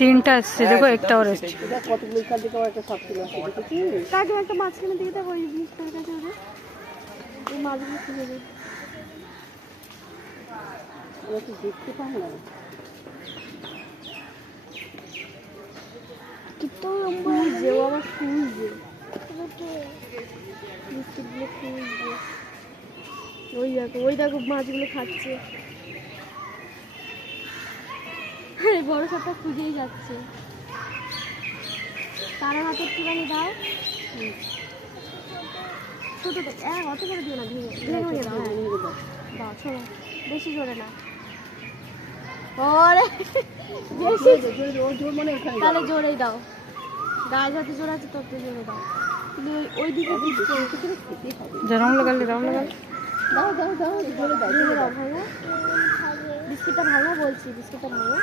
তিনটা আসছে দেখো, একটা ওর আসছে। একটা মাঝখানে দিকে দেখো ওই জিনিসটার কাছে ওদের ওই মাছগুলো খুঁজে দেয়। দেখতে পাই না কিন্তু যে আবার খুঁজছে বিস্কুটগুলো খুঁজছে। ওই দেখো মাছগুলো খাচ্ছে। হ্যাঁ বড় সাপটা খুঁজেই যাচ্ছে। তারা হাতে একটুখানি দাও, ছোট তো অত করে দিও না, ভেঙে ভেঙে দাও। দাও ছোটো, বেশি জোরে না। ওরে বেশি তাহলে জোরেই দাও, গায়ে যত জোর আছে তত জোরে দাও। কিন্তু ওই দিকে রং লাগালে রং লাগালে দাও দাও দাও জোরে দাও ভাঙো, বিস্কুটটা ভাঙো বলছি, বিস্কুটটা ভাঙো।